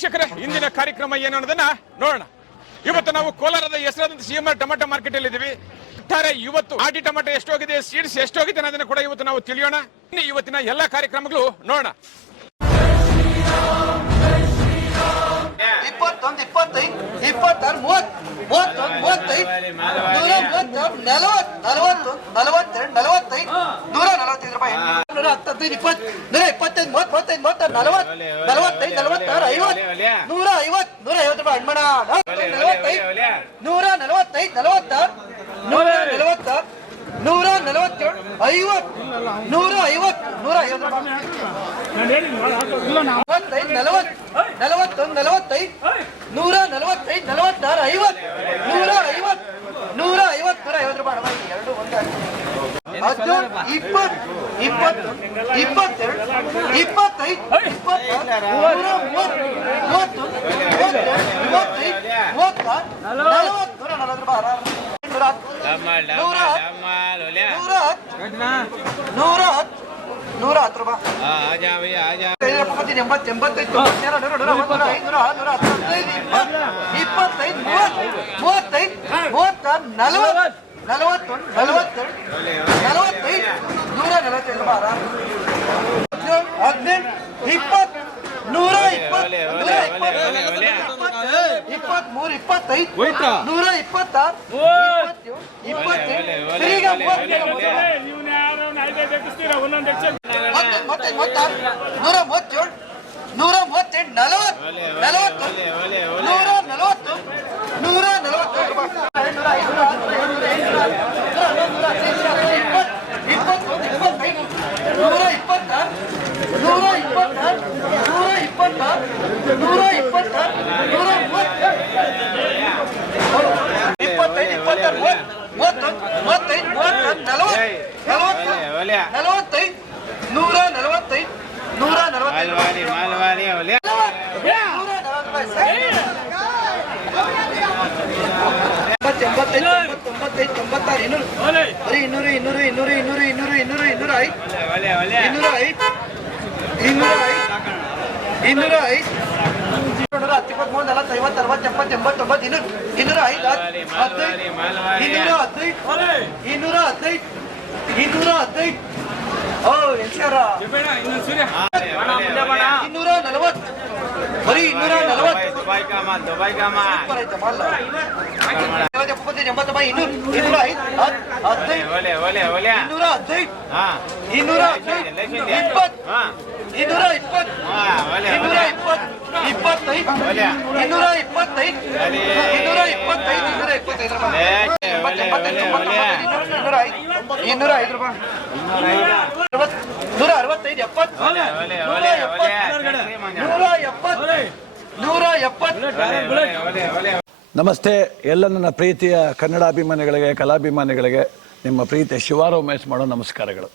ವೀಕ್ಷಕರೇ, ಇಂದಿನ ಕಾರ್ಯಕ್ರಮ ಏನು ಅನ್ನೋದನ್ನ ನೋಡೋಣ. ಇವತ್ತು ನಾವು ಕೋಲಾರದ ಹೆಸರಾದಂತ ಸಿಎಂಆರ್ ಟೊಮೆಟೊ ಮಾರ್ಕೆಟ್ ಅಲ್ಲಿ ಇದೀವಿ. ಒಟ್ಟಾರೆ ಇವತ್ತು ಆಟಿ ಟೊಮೆಟೊ ಎಷ್ಟೋಗಿದೆ, ಸೀಡ್ಸ್ ಎಷ್ಟೋಗಿದೆ ಅನ್ನೋದನ್ನ ಕೂಡ ಇವತ್ತು ನಾವು ತಿಳಿಯೋಣ. ಇವತ್ತಿನ ಎಲ್ಲಾ ಕಾರ್ಯಕ್ರಮಗಳು ನೋಡೋಣ. 21, 25, 26, 30, 31, 35, 130, 40, 42, 45, 145 ರೂಪಾಯಿ. 115, 20, 125, 30, 35, 40, 45, 46, 50, 150 ರೂಪಾಯಿ ಹಣ್ಮಣ. 145, 145, 46, 146, 147, 50, 150, 150 ರೂಪಾಯಿ. 41, 45, 145, 46, 50, 150, 150 ರೂಪಾಯಿ. ಎರಡು ಒಂದೇ. 10, 20, 22, 25, 26, 30, 40, 110 ರೂಪಾಯಿ. 85, 85, ನಮಸ್ತೆ ಎಲ್ಲ ನನ್ನ ಪ್ರೀತಿಯ ಕನ್ನಡಾಭಿಮಾನಿಗಳಿಗೆ, ಕಲಾಭಿಮಾನಿಗಳಿಗೆ ನಿಮ್ಮ ಪ್ರೀತಿಯ ಶಿವಾರ ಉಮೇಶ್ ಮಾಡೋ ನಮಸ್ಕಾರಗಳು.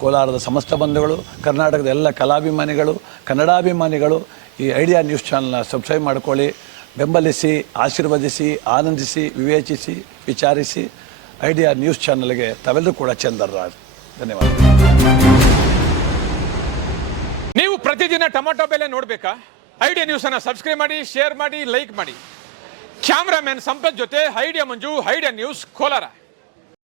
ಕೋಲಾರದ ಸಮಸ್ತ ಬಂಧುಗಳು, ಕರ್ನಾಟಕದ ಎಲ್ಲ ಕಲಾಭಿಮಾನಿಗಳು, ಕನ್ನಡಾಭಿಮಾನಿಗಳು ಈ ಐಡಿಯಾ ನ್ಯೂಸ್ ಚಾನಲ್ನ ಸಬ್ಸ್ಕ್ರೈಬ್ ಮಾಡ್ಕೊಳ್ಳಿ, ಬೆಂಬಲಿಸಿ, ಆಶೀರ್ವದಿಸಿ, ಆನಂದಿಸಿ, ವಿವೇಚಿಸಿ, ವಿಚಾರಿಸಿ. ಐಡಿಯಾ ನ್ಯೂಸ್ ಚಾನಲ್ಗೆ ತಾವೆಲ್ಲರೂ ಕೂಡ ಚಂದರ್ರಾಜ್. ಧನ್ಯವಾದ. ನೀವು ಪ್ರತಿದಿನ ಟೊಮೆಟೊ ಬೆಲೆ ನೋಡ್ಬೇಕಾ? ಐಡಿಯಾ ನ್ಯೂಸ್ ಅನ್ನ ಸಬ್ಸ್ಕ್ರೈಬ್ ಮಾಡಿ, ಶೇರ್ ಮಾಡಿ, ಲೈಕ್ ಮಾಡಿ. ಕ್ಯಾಮರಾಮನ್ ಸಂಪತ್ ಜೊತೆ ಐಡಿಯಾ ಮಂಜು, ಐಡಿಯಾ ನ್ಯೂಸ್, ಕೋಲಾರ.